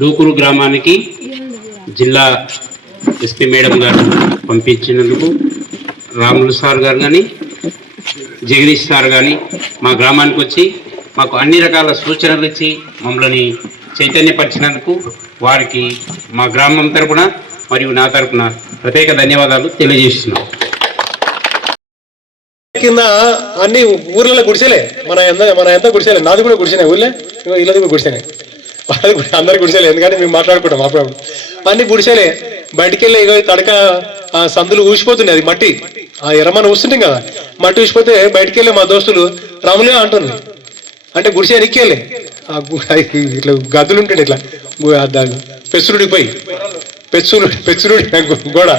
డూకూరు గ్రామానికి జిల్లా SP madam గారు పంపించినందుకు రాములు సార్ గారు కానీ జగదీష్ సార్ కానీ మా గ్రామానికి వచ్చి మాకు అన్ని రకాల సూచనలు ఇచ్చి మమ్మల్ని చైతన్యపరిచినందుకు వారికి మా గ్రామం తరపున మరియు నా తరపున ప్రత్యేక ధన్యవాదాలు తెలియజేస్తున్నాం. కింద అన్ని ఊర్లలో గుడిసెలే, మన ఎంత గుడిసెలే, నాది కూడా గుడిసెనే, ఊర్లే ఇళ్ళది కూడా గుడిసెనే, వాళ్ళది కూడా అందరి గుడిసెలే. ఎందుకంటే మేము మాట్లాడుకుంటాం అప్పుడప్పుడు అన్ని గుడిసెలే. బయటికి వెళ్ళి ఇక తడక సందులు ఊసిపోతుంది, అది మట్టి ఆ ఎర్రమని ఊస్తుంటాం కదా, మట్టి ఊసిపోతే బయటికి వెళ్ళి మా దోస్తులు రాములే అంటుంది, అంటే గుడిసె ఎనిక్కేళ్ళే ఇట్లా గద్దులు ఉంటాడు, ఇట్లా పెచ్చులుడిపోయి పెచ్చులుడి గోడ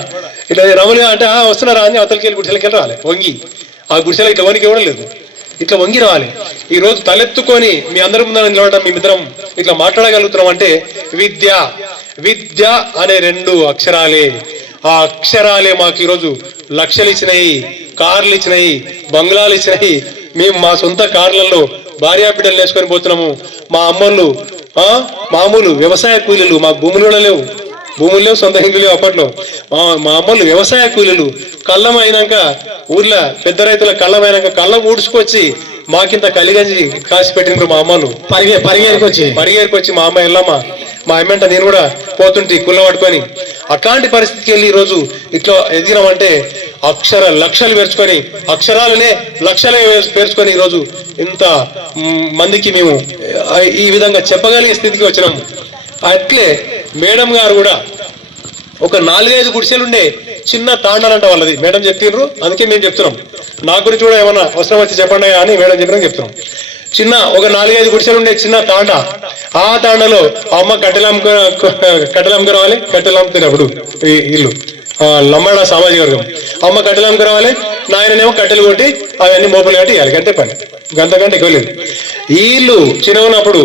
ఇట్లా రమలే అంటే వస్తున్నారా అని అవతలకి వెళ్ళి గుడిసెలకి వెళ్ళి రావాలి వంగి, ఆ గుడిసెలో ఇట్లా వనికి ఇవ్వడం లేదు, ఇట్లా వంగి రావాలి. ఈ రోజు తలెత్తుకొని మీ అందరి ముందర నిలవడం, మేమిద్దరం ఇట్లా మాట్లాడగలుగుతున్నాం అంటే విద్య అనే 2 అక్షరాలే. ఆ అక్షరాలే మాకు ఈరోజు లక్షలు ఇచ్చినాయి, కార్లు ఇచ్చినాయి, బంగ్లాలు ఇచ్చినాయి. మేము మా సొంత కార్లలో భార్యా బిడ్డలు వేసుకొని పోతున్నాము. మా అమ్మలు మామూలు వ్యవసాయ కూలీలు, మాకు భూములు లేవు, సొంత ఇల్లు లేవు అప్పట్లో. మా అమ్మలు వ్యవసాయ కూలీలు. కళ్ళం అయినాక ఊర్లో పెద్ద రైతుల కళ్ళం అయినాక కళ్ళం ఊడ్చుకొచ్చి మాకింత కలిగంజి కాసి పెట్టినారు మా అమ్మలు. పరిగేరికి వచ్చి మా అమ్మ వెళ్ళమ్మ, మా అమ్మంట నేను కూడా పోతుంటే కుళ్ళ పట్టుకొని. అట్లాంటి పరిస్థితికి వెళ్ళి ఈరోజు ఇట్లా ఎదిగినామంటే అక్షర లక్షలు పేర్చుకొని, అక్షరాలనే లక్షలే పేర్చుకొని ఈరోజు ఇంత మందికి మేము ఈ విధంగా చెప్పగలిగే స్థితికి వచ్చినాము. అట్లే మేడం గారు కూడా ఒక 4-5 గుడిసెలుండే చిన్న తాండాలంట వాళ్ళది, మేడం చెప్తిండ్రు, అందుకే మేము చెప్తున్నాం. నా గురించి కూడా ఏమన్నా అవసరం వచ్చి చెప్పండి అని మేడం చెప్పినా చెప్తున్నాం. ఒక 4-5 గుడిసెలుండే చిన్న తాండా, ఆ తాండాలో అమ్మ కట్టెలు అమ్ముకు రావాలి, కట్టెలు అమ్ముతున్నప్పుడు ఇల్లు లమ్మడ సామాజిక వర్గం, అమ్మ కట్టెలు అమ్ముకు రావాలి, నాయననేమో కట్టెలు కొట్టి అవన్నీ మోపులు కట్టి ఇవ్వాలి, గంటే పని, గంటకంటే ఎక్కువ లేదు. వీళ్ళు చిన్న ఉన్నప్పుడు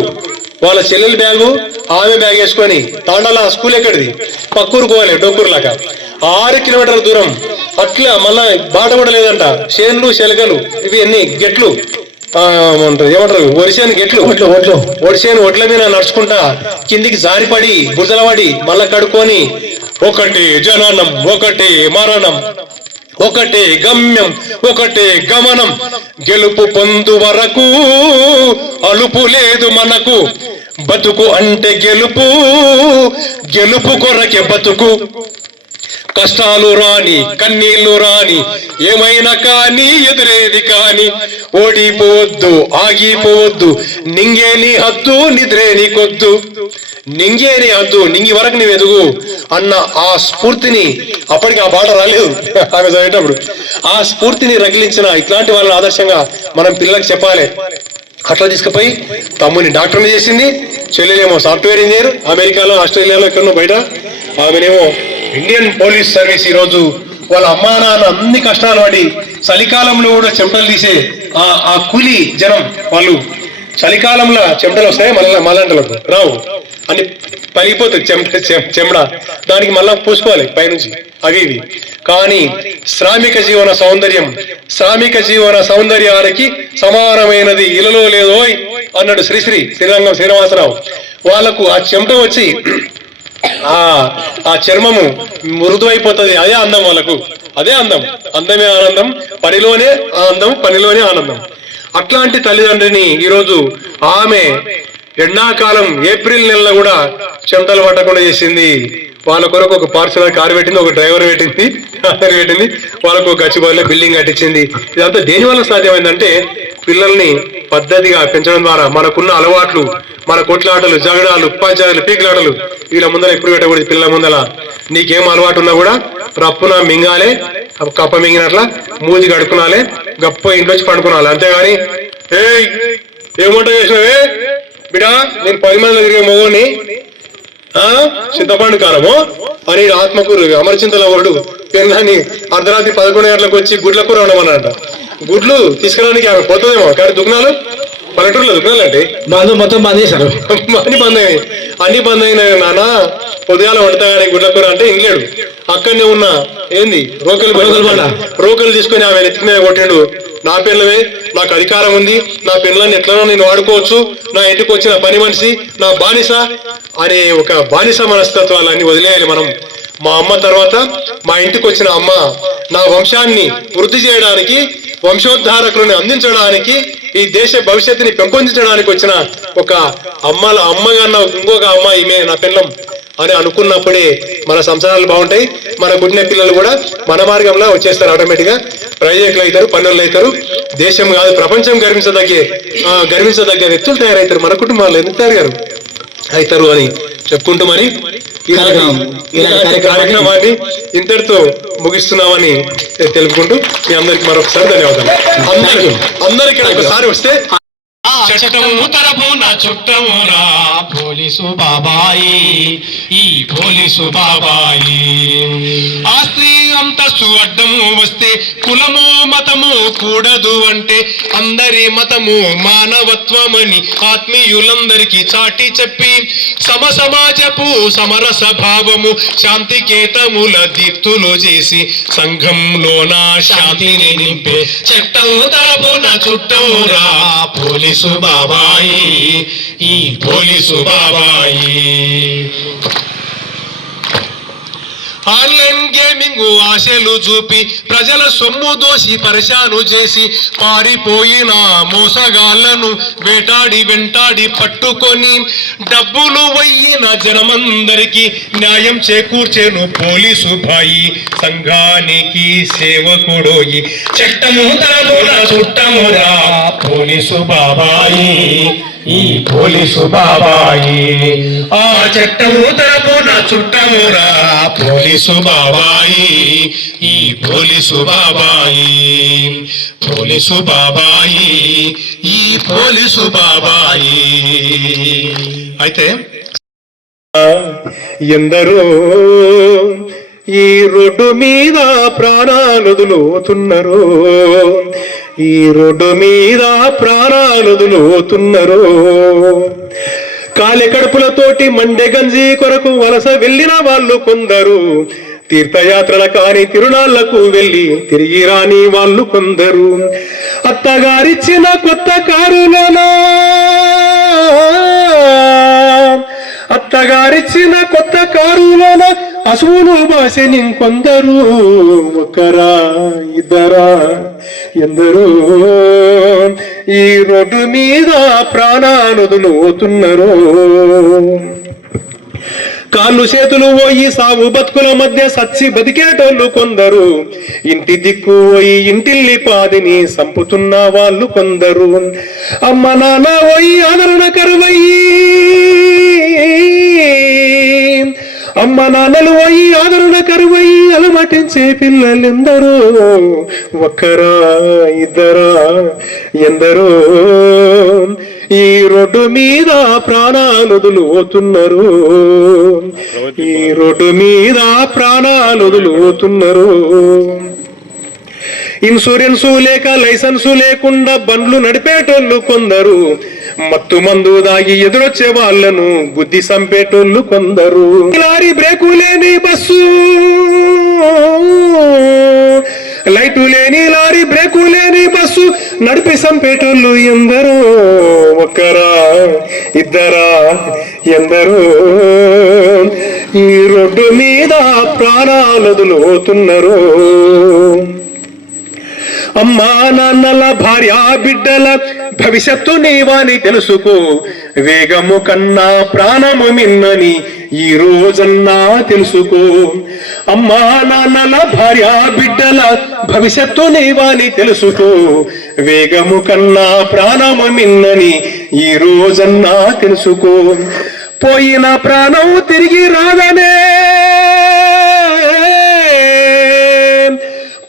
వాళ్ళ చెల్లెలు బ్యాగు ఆమె బ్యాగ్ వేసుకొని తాండాల స్కూల్ ఎక్కడిది పక్కూరు పోవాలి, డొక్కూరులాగా 6 కిలోమీటర్ల దూరం. అట్లా మళ్ళా బాట కూడా లేదంట, చేన్లు శెలకలు ఇవి అన్ని గెట్లు ఏమంటారు వరిసేను గెట్లు, వరిసేను ఒడ్ల మీద నడుచుకుంటా కిందికి జారిపడి బుజలపడి మళ్ళా కడుక్కొని ఒకటి జననం, ఒకటి మరణం, ఒకటే గమ్యం, ఒకటే గమనం, గెలుపు పొందు వరకు అలుపు లేదు మనకు, బతుకు అంటే గెలుపు, గెలుపు కొరకే బతుకు, కష్టాలు రాని కన్నీళ్లు రాని ఏమైనా కానీ ఎదురేది కాని, ఓడిపోవద్దు ఆగిపోవద్దు, నింగేని హద్దు నిద్రేని కొద్దు, నింగేని హద్దు నింగి వరకు నీవు ఎదుగు అన్న ఆ స్ఫూర్తిని, అప్పటికి ఆ పాట రాలేదు ఆమె చదివేటప్పుడు, ఆ స్ఫూర్తిని రగిలించిన ఇట్లాంటి వాళ్ళని ఆదర్శంగా మనం పిల్లలకు చెప్పాలి. అట్లా తీసుకుపోయి తమ్ముని డాక్టర్ని చేసింది, చెల్లెలేమో సాఫ్ట్వేర్ ఇంజనీర్, అమెరికాలో ఆస్ట్రేలియాలో ఎక్కడో బయట, ఆమెనేమో ఇండియన్ పోలీస్ సర్వీస్. ఈరోజు వాళ్ళ అమ్మా నాన్న అన్ని కష్టాలు పడి చలికాలంలో కూడా చెమటలు తీసే ఆ కూలి జనం, వాళ్ళు చలికాలంలో చెమటలు వస్తాయి, మళ్ళంటలకు రావు, అన్ని పలిగిపోతుంది చెమట, దానికి మళ్ళా పూసుకోవాలి పైనుంచి అవి ఇవి. కానీ శ్రామిక జీవన సౌందర్యాలకి సమానమైనది ఇలలో లేదో అన్నాడు శ్రీరంగం శ్రీనివాసరావు. వాళ్ళకు ఆ చెమట వచ్చి ఆ చర్మము మృదువైపోతుంది, అదే అందం వాళ్ళకు, అదే అందం, అందమే ఆనందం, పనిలోనే ఆనందం, పనిలోనే ఆనందం. అట్లాంటి తల్లిదండ్రిని ఈరోజు ఆమె ఎండాకాలం ఏప్రిల్ నెలలో కూడా చెమటలు పట్టకుండా చేసింది. వాళ్ళ కొరకు ఒక పార్సల్ కారు పెట్టింది, ఒక డ్రైవర్ పెట్టింది, వాళ్ళకు ఒక గచ్చిబౌలిలో బిల్డింగ్ కట్టించింది. ఇదంతా దేని వల్ల సాధ్యమైందంటే పిల్లల్ని పద్ధతిగా పెంచడం ద్వారా. మనకున్న అలవాట్లు, మన కొట్లాటలు, జగడాలు, పంచాయతీలు, పీకులాటలు వీళ్ళ ముందర ఎప్పుడు పెట్టకూడదు. పిల్లల ముందర నీకేం అలవాటు ఉన్నా కూడా రప్పున మింగాలే, కప్ప మింగినట్ల మూతి కడుక్కునాలే, గప్ప ఇంట్లోంచి పండుకునాలి, అంతేగాని ఏమంటా చేసినావే బిడా నేను 10 మందిలో తిరిగే మగోని చింతపండు కారము అని ఆత్మకూరు అమరచింతల వాడు పెళ్ళాన్ని అర్ధరాత్రి 11 గంటలకు వచ్చి గుడ్ల కూర ఉండమన్నట. గుడ్లు తీసుకురావడానికి ఆమె పోతుందేమో, కానీ దుకాణాలు పల్లెటూరులో దుకాణాలు అంటే మొత్తం బంద్ చేశారు, అన్ని బంద్ అయినాయి. నాన్న పొద్దుగాల వండుతా కానీ గుడ్ల కూర అంటే ఇంగ్లేడు. అక్కడనే ఉన్న ఏంది రోకలు తీసుకొని ఆమె నెత్తి మీద కొట్టిండు. నా పిల్లవే, నాకు అధికారం ఉంది, నా పిల్లల్ని ఎట్లనో నేను వాడుకోవచ్చు, నా ఇంటికి వచ్చిన పని మనిషి నా బానిస అనే ఒక బానిస మనస్తత్వాలన్నీ వదిలేయాలి మనం. మా అమ్మ తర్వాత మా ఇంటికి వచ్చిన అమ్మ నా వంశాన్ని వృద్ధి చేయడానికి, వంశోద్ధారకులను అందించడానికి, ఈ దేశ భవిష్యత్తుని పెంపొందించడానికి వచ్చిన ఒక అమ్మగా ఇంకొక అమ్మ ఈమె నా పిల్లం అని అనుకున్నప్పుడే మన సంసారాలు బాగుంటాయి. మన పుట్టిన పిల్లలు కూడా మన మార్గంలో వచ్చేస్తారు, ఆటోమేటిక్గా ప్రయోజకులు అవుతారు, పనులు అవుతారు. దేశం కాదు ప్రపంచం గర్వించదగ్గ వ్యక్తులు తయారవుతారు. మన కుటుంబాలు ఎందుకు తయారు అవుతారు అని చెప్పుకుంటామని కార్యక్రమాన్ని ఇంతటితో ముగిస్తున్నామని తెలుపుకుంటూ మీ అందరికి మరొకసారి ధన్యవాదాలు. అందరికీ ఒకసారి వస్తే చట్టము తరపున చుట్టమురా పోలీసు బాబాయి, ఈ పోలీసు బాబాయి. ఆస్తి అంతస్తు అడ్డము వస్తే కులము మతము కూడదు అంటే, అందరి మతము మానవత్వమని ఆత్మీయులందరికీ చాటి చెప్పి, సమాజపు సమరస భావము శాంతికేతముల దీప్తులు చేసి సంఘంలోన శాంతిని నింపే చట్టము తరపున చుట్టమురా పోలీసు బాబాయి, ఈ పోలీసు బాబాయి. ఆన్లైన్ గేమింగ్ ఆశలు చూపి ప్రజల సొమ్ము దోసి పరిశాను చేసి పారిపోయిన మోసగాళ్లను వెంటాడి పట్టుకొని డబ్బులు వయ్యిన జనమందరికి న్యాయం చేకూర్చేను పోలీసు బాయి. సంఘానికి సేవకుడోయి చట్టము తరపున చుట్టమురా పోలీసు బాబాయి, ఈ పోలీసు బాబాయి. ఆ చట్టము తరపున చుట్టమురా పోలీసు బాబాయి, ఈ పోలీసు బాబాయి. పోలీసు బాబాయి, ఈ పోలీసు బాబాయి. అయితే ఎందరో ఈ రోడ్డు మీద ప్రాణాలొదులుతున్నారు, ఈ రోడ్డు మీద ప్రాణాలొదులుతున్నారు. కాలి కడుపులతోటి మండే గంజి కొరకు వలస వెళ్ళిన వాళ్ళు కొందరు, తీర్థయాత్రల కాని తిరునాళ్లకు వెళ్ళి తిరిగి రాని వాళ్ళు కొందరు. అత్తగారిచ్చిన కొత్త కారులోనా, అత్తగారిచ్చిన కొత్త కారులోన అసువులు బాసెని కొందరు. ఒకరా ఇద్దరా ఎందరో ఈ రోడ్డు మీద ప్రాణాలొదులుతున్నారు. కాళ్ళు చేతులు పోయి సాగు బతుకుల మధ్య సచ్చి బతికేటోళ్ళు కొందరు, ఇంటి దిక్కు పోయి ఇంటిల్లి పాదిని సంపుతున్న వాళ్ళు కొందరు. అమ్మ నాన్న పోయి ఆదరణ కరువయ్యి, అమ్మ నాన్నలు పోయి ఆదరణ కరువయ్యి అలమటించే పిల్లలెందరో. ఒక్కరా ఇద్దరా ఎందరో ఈ రోడ్డు మీద ప్రాణాలొదులుతున్నారు, ఈ రోడ్డు మీద ప్రాణాలొదులుతున్నారు. ఇన్సూరెన్సు లేక లైసెన్సు లేకుండా బండ్లు నడిపేటోళ్ళు కొందరు, మత్తు మందు దాగి ఎదురొచ్చే వాళ్లను గుద్ది సంపేటోళ్ళు కొందరు. లారీ బ్రేకు లేని బస్సు, లైటు లేని లారీ బ్రేకు లేని బస్సు నడిపి సంపేటోళ్ళు ఎందరో. ఒకరా ఇద్దరా ఎందరో ఈ రోడ్డు మీద ప్రాణాలొదులుతున్నారు. అమ్మా నాన్నల భార్య బిడ్డల భవిష్యత్తు నీవాని తెలుసుకో, వేగము కన్నా ప్రాణము మిన్నని ఈ రోజన్నా తెలుసుకో. అమ్మా నాన్నల భార్య బిడ్డల భవిష్యత్తు నీవాని తెలుసుకో, వేగము కన్నా ప్రాణము మిన్నని ఈ రోజన్నా తెలుసుకో. పోయిన ప్రాణం తిరిగి రాదనే,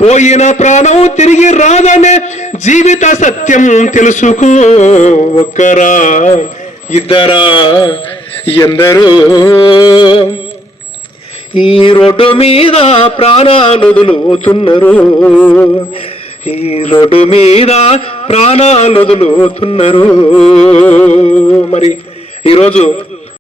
పోయిన ప్రాణం తిరిగి రాదనే జీవిత సత్యం తెలుసుకో. ఒక్కరా ఇద్దరా ఎందరో ఈ రోడ్డు మీద ప్రాణాలొదులుతున్నారు, ఈ రోడ్డు మీద ప్రాణాలొదులుతున్నారు. మరి ఈరోజు